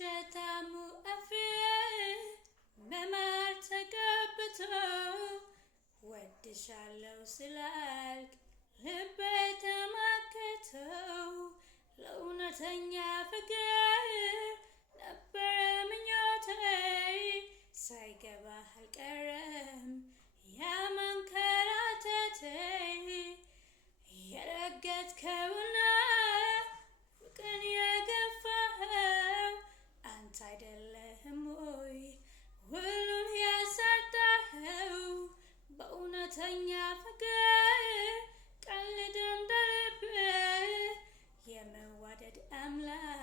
ውሸታሙ አፌ በማር ተቀብቶ ወድሻለሁ ስላልክ ልቤ ተማክተው ለእውነተኛ ፍቅር ነበረ ምኞቴ ሳይገባህ አልቀረም ያ መንከራተቴ የረገጥከውና ፍቅርን የገፋኸው አንተ አይደለህም ወይ ሁሉን ያሳጣኸው በእውነተኛ ፍቅር ቀልድ እንደልብህ የመዋደድ አምላክ